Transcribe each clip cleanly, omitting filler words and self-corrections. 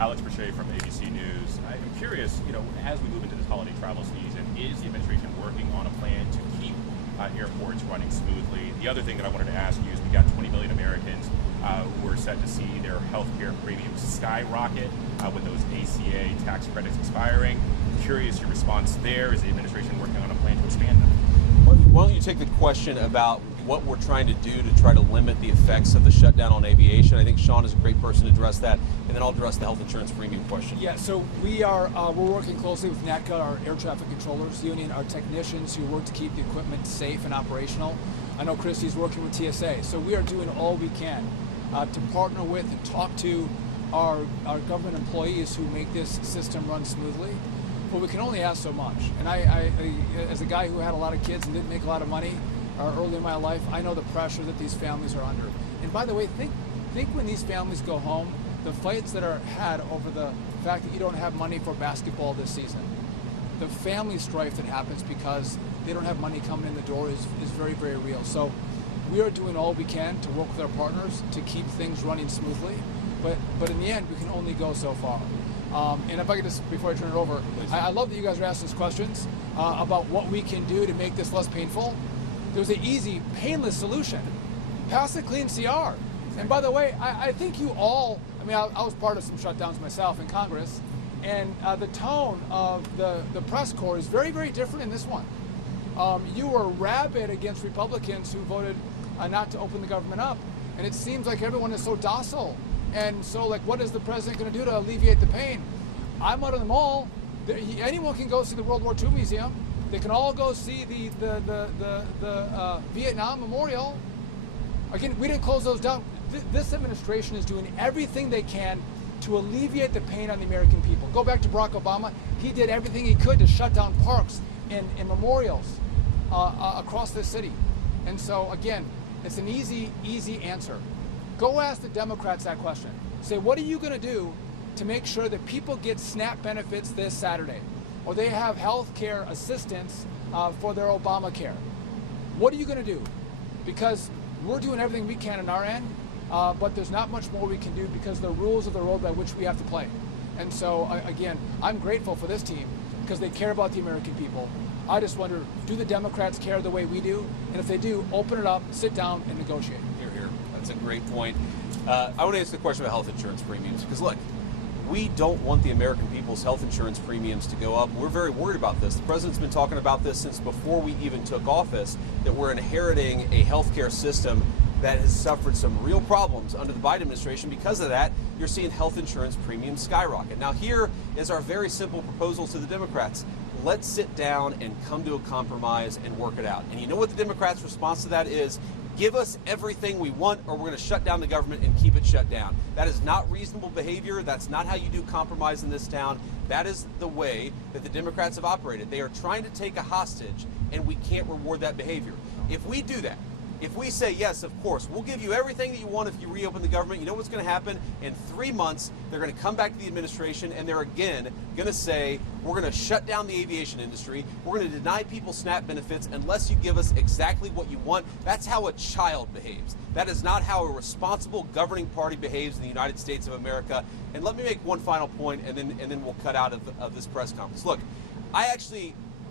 Alex Brachet from ABC News. I'm curious, as we move into this holiday travel season, is the administration working on a plan to keep airports running smoothly? The other thing that I wanted to ask you is we got 20 million Americans who are set to see their health care premiums skyrocket with those ACA tax credits expiring. Curious your response there. Is the administration working on a plan to expand them? Why don't you take the question about what we're trying to do to try to limit the effects of the shutdown on aviation? I think Sean is a great person to address that, and then I'll address the health insurance premium question. Yeah, so we're working closely with NATCA, our air traffic controllers union, our technicians who work to keep the equipment safe and operational. I know Christy's working with TSA, so we are doing all we can to partner with and talk to our government employees who make this system run smoothly. But we can only ask so much. And I, as a guy who had a lot of kids and didn't make a lot of money early in my life, I know the pressure that these families are under. And by the way, think when these families go home, the fights that are had over the fact that you don't have money for basketball this season, the family strife that happens because they don't have money coming in the door is very, very real. So we are doing all we can to work with our partners to keep things running smoothly. But in the end, we can only go so far. And if I could just, before I turn it over, I love that you guys are asking us questions about what we can do to make this less painful. There's an easy, painless solution. Pass a clean CR. And by the way, I think you all, I was part of some shutdowns myself in Congress, and the tone of the press corps is very, very different in this one. You were rabid against Republicans who voted not to open the government up, and it seems like everyone is so docile. And so, what is the president going to do to alleviate the pain? I'm out of the mall. Anyone can go see the World War II Museum. They can all go see the Vietnam Memorial. Again, we didn't close those down. This administration is doing everything they can to alleviate the pain on the American people. Go back to Barack Obama. He did everything he could to shut down parks and memorials across this city. And so, again, it's an easy answer. Go ask the Democrats that question. Say, what are you going to do to make sure that people get SNAP benefits this Saturday? Or they have health care assistance for their Obamacare? What are you going to do? Because we're doing everything we can on our end, but there's not much more we can do because of the rules of the road by which we have to play. And so, again, I'm grateful for this team because they care about the American people. I just wonder, do the Democrats care the way we do? And if they do, open it up, sit down, and negotiate. That's a great point. I want to ask the question about health insurance premiums because, look, we don't want the American people's health insurance premiums to go up. We're very worried about this. The president's been talking about this since before we even took office, that we're inheriting a healthcare system that has suffered some real problems under the Biden administration. Because of that, you're seeing health insurance premiums skyrocket. Now, here is our very simple proposal to the Democrats. Let's sit down and come to a compromise and work it out. And you know what the Democrats' response to that is? Give us everything we want or we're going to shut down the government and keep it shut down. That is not reasonable behavior. That's not how you do compromise in this town. That is the way that the Democrats have operated. They are trying to take a hostage, and we can't reward that behavior. If we do that, if we say, yes, of course, we'll give you everything that you want if you reopen the government, you know what's going to happen? In 3 months, they're going to come back to the administration, and they're again going to say, we're going to shut down the aviation industry. We're going to deny people SNAP benefits unless you give us exactly what you want. That's how a child behaves. That is not how a responsible governing party behaves in the United States of America. And let me make one final point, and then we'll cut out of this press conference. Look,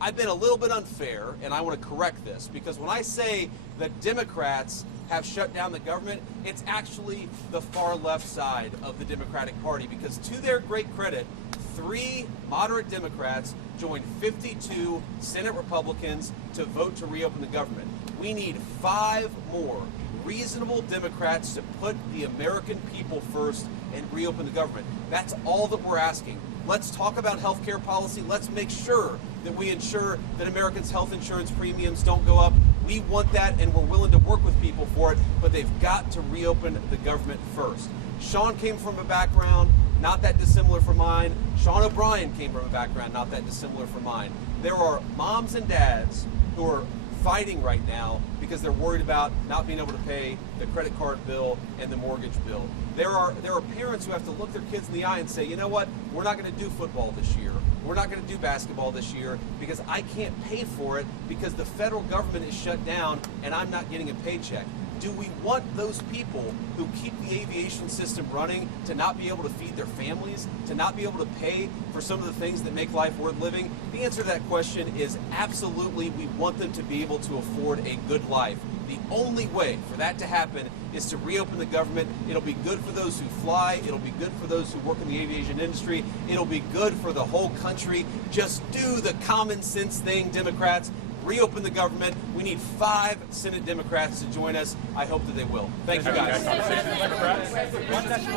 I've been a little bit unfair, and I want to correct this, because when I say that Democrats have shut down the government, it's actually the far left side of the Democratic Party, because to their great credit, 3 moderate Democrats joined 52 Senate Republicans to vote to reopen the government. We need 5 more reasonable Democrats to put the American people first and reopen the government. That's all that we're asking. Let's talk about health care policy. Let's make sure that we ensure that Americans' health insurance premiums don't go up. We want that, and we're willing to work with people for it, but they've got to reopen the government first. Sean came from a background not that dissimilar from mine. Sean O'Brien came from a background not that dissimilar from mine. There are moms and dads who are fighting right now because they're worried about not being able to pay the credit card bill and the mortgage bill. There are parents who have to look their kids in the eye and say, you know what, we're not going to do football this year. We're not going to do basketball this year because I can't pay for it because the federal government is shut down and I'm not getting a paycheck. Do we want those people who keep the aviation system running to not be able to feed their families, to not be able to pay for some of the things that make life worth living? The answer to that question is absolutely. We want them to be able to afford a good life. The only way for that to happen is to reopen the government. It'll be good for those who fly. It'll be good for those who work in the aviation industry. It'll be good for the whole country. Just do the common sense thing, Democrats. Reopen the government. We need 5 Senate Democrats to join us. I hope that they will. Thank you, guys.